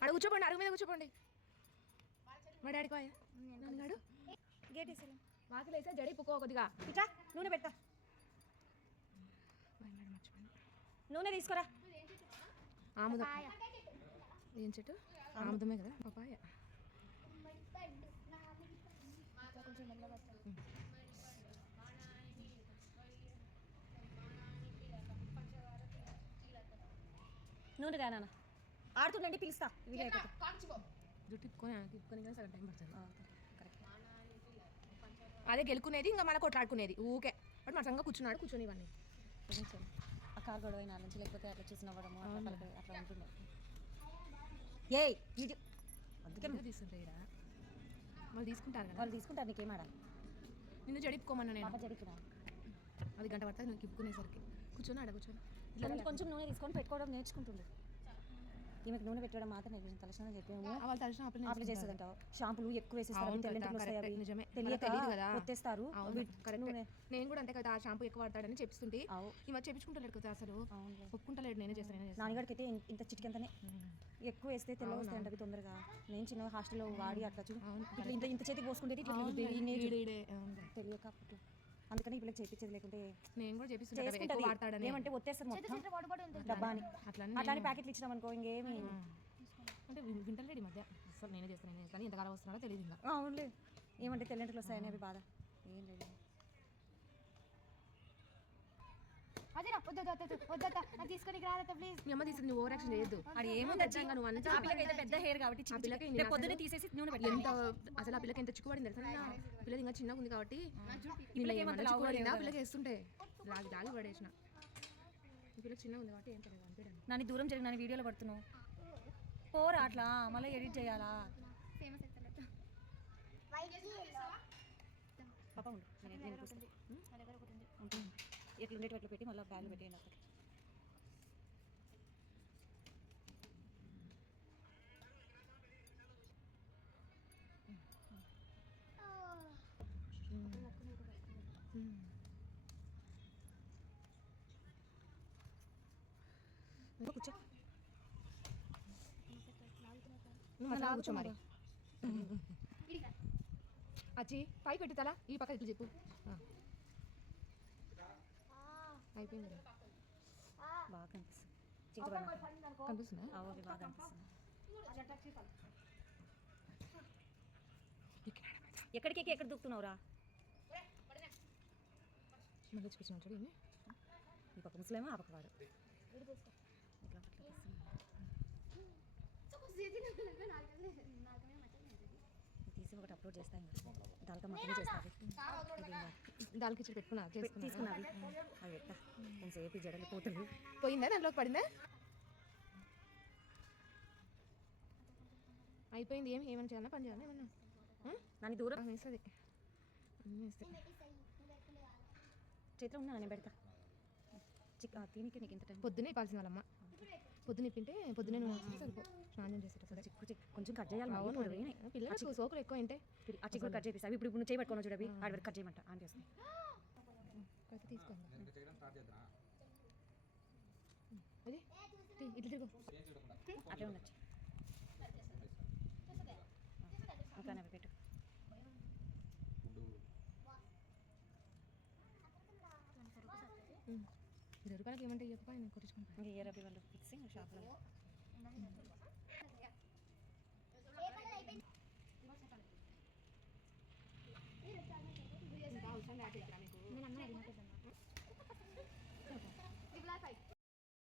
అక్కడ కూర్చోండి, అడుగు మీద కూర్చోండి. మా డాడీ పోయా నాడు గేట్ వేసాను. వాకిలు వేసా జడి పుక్కో కొద్దిగా ఇట్లా నూనె పెడతా. నూనె తీసుకురా. ఆముదం ఏం చెట్టు? ఆముదమే కదా, పపాయ. నూనె రా నాన్న. ఆడుతుండండి, పిలుస్తా. జుట్టు తిప్పుకొని కానీ సగం టైం పడుతుంది. అదే గెలుకునేది, ఇంకా మన కొట్లాడుకునేది ఊకే. బట్ మన సంగా కూర్చున్నాడు, కూర్చొని ఇవన్నీ ఆ కారు గొడవ అయినా నుంచి, లేకపోతే అట్లా చూసి నవ్వడము అట్లా ఉంటుండే. ఏ అందుకే తీసుకుంటారు ఇక్కడ, వాళ్ళు తీసుకుంటారు కదా. వాళ్ళు తీసుకుంటారు, నీకేమాడా నిన్ను జడిపుకోమన్నా నేను. జడిపురా. అది గంట పడుతుంది నువ్వు తిప్పుకునేసరికి. కూర్చొని ఆడ కూర్చొని ఇట్లా కొంచెం నూనె తీసుకొని పెట్టుకోవడం నేర్చుకుంటుండే. ఈమెకు నూనె పెట్టడం మాత్రం నేర్పించిన తలస్నానం చెప్పాము. వాళ్ళు తలస్నానం అప్లై చేస్తుందంట. షాంపులు ఎక్కువ వేసేస్తారు, నిజమే తెలియదు కదా, కొట్టేస్తారు. నేను కూడా అంతే కదా, ఆ షాంపూ ఎక్కువ వాడతాడని చెప్తుంటే ఈ మధ్య చెప్పించుకుంటలేడు కదా, అసలు ఒప్పుకుంటలేడు. నేనే చేస్తాను. నాన్నగారికి అయితే ఇంత చిటికెంతనే ఎక్కువ వేస్తే తెల్ల వస్తాయంట అవి తొందరగా. నేను చిన్న హాస్టల్లో వాడి అట్లా ఇట్లా ఇంత చేతికి పోసుకుంటే తెలియక అప్పుడు, అందుకని ఇప్పుడు చేయించేది. లేకుంటే నేను కూడా చేపిస్తాను. ఏమంటే వచ్చేస్తారు డబ్బాని. అట్లాంటి ప్యాకెట్లు ఇచ్చినాం అనుకో, ఇంకేమి అంటే వింటలేడు ఈ మధ్య. అసలు నేనే చేస్తాను, కానీ ఎంతకాలం వస్తున్నాడో తెలియదు. ఇంకా అవునులే, ఏమంటే తెల్లంటికి వస్తాయని అవి బాధ. ఏం లేదు. అదే తీసుకొని ప్లీజ్. మీ అమ్మ తీసుకుని ఓవర్ యాక్షన్ చేయొద్దు. అది ఏముంది, నువ్వు అంతా పెద్ద హెయిర్ కాబట్టి పొద్దున్నే తీసేసి నూనె పెట్టాలి. ఎంత అసలు ఆ పిల్లకి ఎంత చిక్కుపడింది తెలుసా? పిల్లలు ఇంకా చిన్నగా ఉంది కాబట్టి పిల్లకి వేస్తుంటే లాగి పడేసిన. పిల్లకి చిన్నగా ఉంది కాబట్టి ఏం తెలియదు అనిపించండి. నన్ను దూరం జరిగి నన్ను వీడియోలో పడుతున్నావు. పోరా అట్లా మళ్ళీ ఎడిట్ చేయాలా? పాప ఉండు, ఎట్లుండేటి అట్లా పెట్టి మళ్ళీ బ్యాగ్ పెట్టేయండి అక్కడ. కూర్చో కూర్చో మరి. అచ్చి పైకి పెట్టి తలా ఈ పక్క ఇట్లా చెప్పు. అయిపోయింది. బాగా కనిపిస్తుంది. కనిపిస్తుందా? బాగా కనిపిస్తుంది. ఎక్కడికి ఎక్కడ దూకుతున్నావురా? మళ్ళీ చూపించిన చూడు. ఈ పక్క ముసలేమో ఆ పక్క వాడు. ఇట్లా తీసి ఒకటి అప్లోడ్ చేస్తాను. దాల్తో మాత్రమే చేస్తాను. దానికి ఇచ్చి పెట్టుకున్నా తీసుకున్నాను. అది పెట్టా కొంచెంసేపు జడలు పోతుంది. పోయిందా? దాంట్లోకి పడిందా? అయిపోయింది. ఏమైనా చేయాలా? పని చేయాలా? ఏమన్నా నన్ను దూరం వేస్తుంది. చేతిలో ఉన్నా నేను పెడతా. తినికి నీకు ఇంత టైం పొద్దున్నే ఇవ్వాల్సిన వాళ్ళమ్మ. పొద్దున్న ఇప్పింటే పొద్దున్నే నువ్వు సరిపో స్నానం చేసేటప్పుడు కొంచెం కట్ చేయాలి. పిల్లలకు సోకులు ఎక్కువ ఏంటే ఆ చిక్కుడు కట్ చేపిస్తావు. ఇప్పుడు నువ్వు చేయబట్టుకోను చూడవి, ఆడ వరకు కట్ చేయమంట ఆన్ చేస్తాను. తీసుకోండి అది ఇట్లా తిరుగు. అట్లే ఉండొచ్చు. ఇంకా పెట్టు. రూపాయలకి ఏమంటే చెప్పా, నేను కొట్టించుకుంటాను. ఇంకా రవి వాళ్ళు ఫిక్సింగ్ షాప్లో